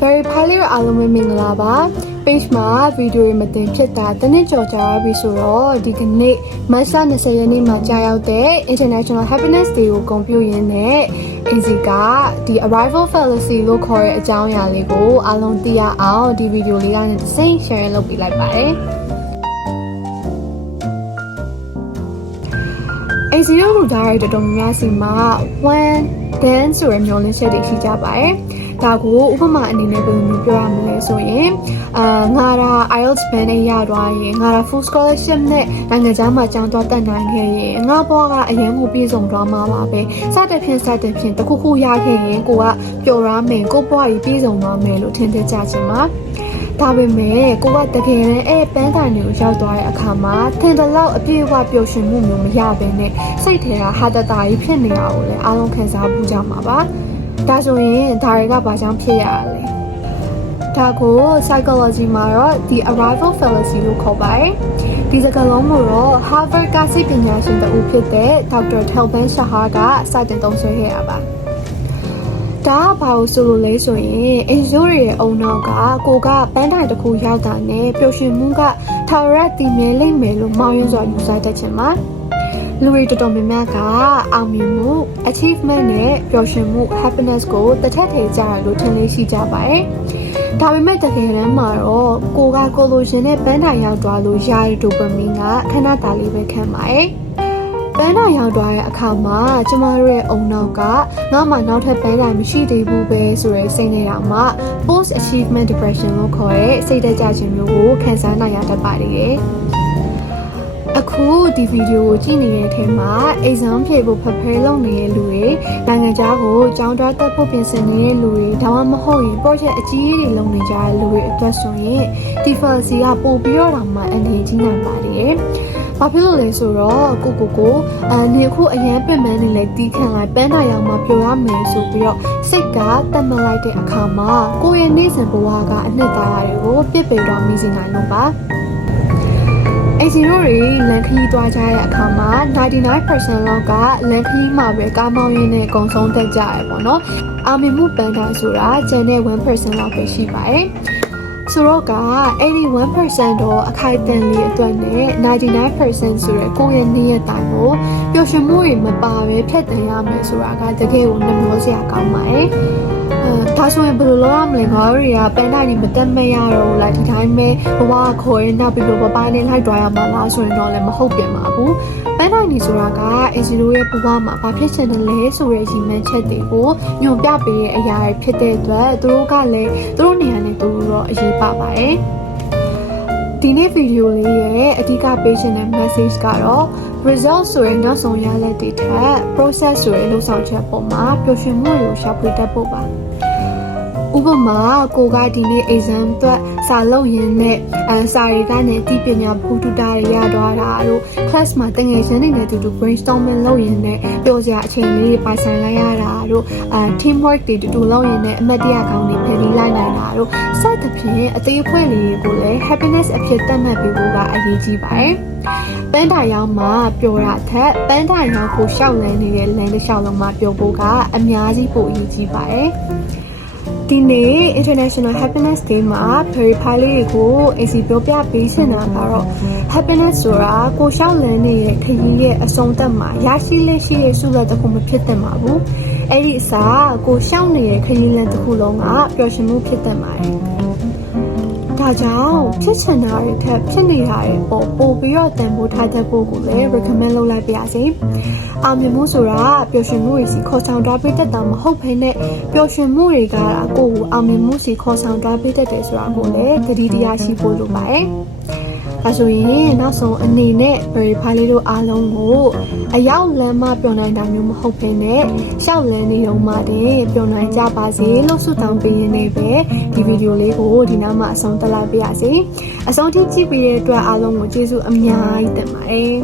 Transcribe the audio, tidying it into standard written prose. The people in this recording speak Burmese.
verify လေးအားလုံးပဲမင်္ဂလာပါ page မှာဗီဒီယိုတွေမတင်ဖြစ်တာတနစ်ကြော်ကြာပြီဆိုတော့ဒီကနေ့မတ်လ20ရက်နေ့မှာကြာရောက်တဲ့ International Happiness Day ကိုဂုဏ်ပြုရင်းနဲ့ AC ကဒီ arrival fallacy လို့ခေါ်တဲ့အကြောင်းအရာလေးကိုအားလုံးသိရအောင်ဒီဗီဒီယိုလေးကနေတစ်စိမ့် share လုပ်ပေးလိုက်ပါတယ်AC တို့လူသားတွေတော်တော်များများစီမှာ when then ဆိုရမျိုးလင်းချက်တွေရှိကြပါတယ်ဒါကိုဥပမာအနေနဲ့ဘယ်လိုမျိုးပြောရမလဲဆိုရင်ငါဒါ IELTS ဘန်းနဲ့ရသွားရင်ငါဒါ full scholarship နဲ့နိုင်ငံခြားမှာကျောင်းသွားတက်နိုင်ခဲ့ရင်ငါဘွားကအရင်ကပြေဆုံးသွားမှာပါပဲစတဲ့ဖြင့်တခုခုရခဲ့ရင်ကိုကပျော်ရမယ်ကိုဘွားကြီးပြေဆုံးသွားမယ်လို့ထင်သေးကြချင်ပါဒါပေမဲ့ကိုကတကယ်နဲ့ပန်းတိုင်တွေကိုရောက်သွားတဲ့အခါမှာထင်တဲ့လောက်အပြည့်အဝပျော်ရွှင်မှုမျိုးမရဘဲနဲ့စိတ်ထဲကဟာတတာကြီးဖြစ်နေတာကိုလည်းအားလုံးခံစားမှုကြမှာပါဒါဆိုရင်ဒါတွေကဘာကြောင့်ဖြစ်ရလဲဒါကို psychology မှာတော့ the arrival fallacy လို့ခေါ်ပါတယ်ဒီစကားလုံးကိုတော့ Harvard ကစိတ်ပညာရှင်တဦးဖြစ်တဲ့ Dr. Talban Shahar ကစတင်သုံးစွဲခဲ့ရပါဒါကဘာလို့ဆိုလို့လဲဆိုရင်အင်ဂျိုးရဲ့အုံနောက်ကကိုကပန်းတိုင်တစ်ခုရောက်တာနဲ့ပျော်ရွှင်မှုကထာဝရတည်မြဲလိမ့်မယ်လို့မောင်းရင်းစွာယူဆတတ်ချင်ပါလူတွေတော်တော်များများကအောင်မြင်မှု achievement နဲ့ပျော်ရွှင်မှု happiness ကိုတစ်ထပ်ထည့်ကြရလို့ထင်လေးရှိကြပါတယ်။ဒါပေမဲ့တကယ်တမ်းမှာတော့ကိုလိုချင်တဲ့ပန်းတိုင်ရောက်သွားလို့ရတဲ့ dopamine ကခဏတာလေးပဲခံပါတယ်။ပန်းတိုင်ရောက်သွားတဲ့အခါမှာကျမတို့ရဲ့အုံနောက်ကငါမှနောက်ထပ်ပန်းတိုင်မရှိသေးဘူးပဲဆိုရဲစိတ်နေတာမှ post achievement depression လို့ခေါ်တဲ့စိတ်ဓာတ်ကျခြင်းမျိုးကိုခံစားနိုင်ရတတ်ပါတယ်။အခုဒီဗီဒီယိုကိုကြည့်နေတဲ့အချိန်မှာ exam ဖြေဖို့ prepare လုပ်နေတဲ့လူတွေနိုင်ငံခြားကိုကျောင်းသွားတက်ဖို့ပြင်ဆင်နေတဲ့လူတွေဒါမှမဟုတ်ရင် project အကြီးကြီးတွေလုပ်နေကြတဲ့လူတွေအတွက်ဆိုရင်ဒီ fallacy ကပို့ပြီးတော့မှအနေကြီးနိုင်ပါတယ်။ဘာဖြစ်လို့လဲဆိုတော့ကိုနေခုအရန်ပင်ပန်းနေလေတီးခံလိုက်ပန်းတိုင်ရောက်မှပျော်ရမယ်ဆိုပြီးတော့စိတ်ကတတ်မှတ်လိုက်တဲ့အခါမှာကိုယ့်ရဲ့နေ့စဉ်ဘဝကအနှစ်သာရတွေကိုပြစ်ပယ်တော့မိစေနိုင်လို့ပါအစီရိုတွေလန်ခီးသွားကြတဲ့အခါမှာ 99% လောက်ကလန်ခီးမှာပဲကားမောင်းရင်းနဲ့အကုန်ဆုံးတက်ကြရပေါ့နော်အာမင်မှုပန်းတိုင်ဆိုတာကျန်တဲ့ 1% လောက်ပဲရှိပါတယ်ဆိုတော့ကအဲ့ဒီ 1% တော့အခိုက်အတန့်လေးအတွက်နဲ့ 99% ဆိုရယ်ကိုယ့်ရဲ့နေ့ရက်တိုင်းကိုပျော်ရွှင်မှုတွေမပါပဲဖြတ်တန်းရမယ်ဆိုတာကတကယ်ကိုနှမျောစရာကောင်းပါတယ်ဒါဆိုရင်ဘယ်လိုလုပ်ရမလဲငါတို့တွေကပန်းတိုင်တွေမတက်မရတော့လိုက်ဒီတိုင်းပဲဘဝခေါ်ရင်နောက်ပြီးတော့ပနဲ့လိုက်သွားရမှာလားဆိုရင်တော့လည်းမဟုတ်ပြန်ပါဘူးပန်းတိုင်တွေဆိုတာကအစီရိုရဲ့ဘဝမှာဘာဖြစ်ချင်တယ်လဲဆိုတဲ့ရည်မှန်းချက်တွေကိုညွန်ပြပေးတဲ့အရာတွေဖြစ်တဲ့အတွက်သူတို့ကလည်းသူတို့နေရာနဲ့သူတို့တော့အရေးပါပါတယ်ဒီနေ့ဗီဒီယိုလေးရဲ့အဓိကပေးချင်တဲ့ message ကတော့ result ဆိုရင်နောက်ဆုံးရလဒ်တွေထက် process ဆိုရင်လုပ်ဆောင်ချက်ပေါ်မှာပျော်ရွှင်မှုတွေကိုရှာဖွေတတ်ဖို့ပါဥပမာကိုကဒီနေ့ exam အတွက်စာလုပ်ရင်းနဲ့စာတွေကနေအသိပညာဘုဒ္ဓတာတွေရသွားတာတို့ class မှာတငယ်ချင်းတွေနဲ့တူတူ brainstorming လုပ်ရင်းနဲ့ပြောစရာအချိန်လေးပိုင်ဆိုင်လိုက်ရတာတို့team work တွေတူတူလုပ်ရင်းနဲ့အမှတ်တရကောင်းတွေဖန်တီးလိုက်နိုင်တာတို့စသဖြင့်အသေးအဖွဲလေးတွေကိုလည်း happiness အဖြစ်သတ်မှတ်ပေးဖို့ကအရေးကြီးပါတယ်ပန်းတိုင်ရောက်မှပျော်တာထက်ပန်းတိုင်ရောက်ကိုရှောက်လန်းနေတဲ့လမ်းတစ်လျှောက်လုံးမှာပျော်ဖို့ကအများကြီးပိုအရေးကြီးပါတယ်ဒီနေ့ International Happiness Day မှာ verify လေးတွေကို AC ပြောပြပေးချင်တာကတော့ happiness ဆိုတာကိုရှောက်လန်းနေတဲ့ခရီးရဲ့အဆုံးသတ်မှာရရှိလက်ရှိရဲ့ဆုလက်တစ်ခုမဖြစ်သင့်ပါဘူးအဲ့ဒီအစားကိုရှောက်နေတဲ့ခရီးလမ်းတစ်ခုလုံးကပျော်ရွှင်မှုဖြစ်သင့်ပါတယ်ဒါကြောင့်ဖြစ်ချင်တာတွေထက်ဖြစ်နေတာတွေပို့ပြီးတော့တန်ဖိုးထားတတ်ဖို့ကိုလည်း recommend လုပ်လိုက်ပါရစေအောင်မြင်မှုဆိုတာပျော်ရွှင်မှုတွေစီခေါ်ဆောင်သွားပေးတတ်တာမဟုတ်ဘဲနဲ့ပျော်ရွှင်မှုတွေကကိုယ့်ကိုအောင်မြင်မှုစီခေါ်ဆောင်သွားပေးတတ်တယ်ဆိုတာကိုလည်းသတိတရားရှိဖို့လိုပါတယ်ဒါဆိုရင်နောက်ဆုံးအနေနဲ့ verify လေးတို့အားလုံးကိုအရောက်လမ်းမှပျော်နိုင်တာမျိုးမဟုတ်ဘဲနဲ့ရှောက်လန်းနေုံမှတင်ပျော်နိုင်ကြပါစေလို့ဆုတောင်းပေးရင်းနဲ့ပဲဒီဗီဒီယိုလေးကိုဒီနောက်မှအဆုံးသတ်လိုက်ပါရစေအဆုံးထိကြည့်ပေးတဲ့အတွက်အားလုံးကိုကျေးဇူးအများကြီးတင်ပါတယ်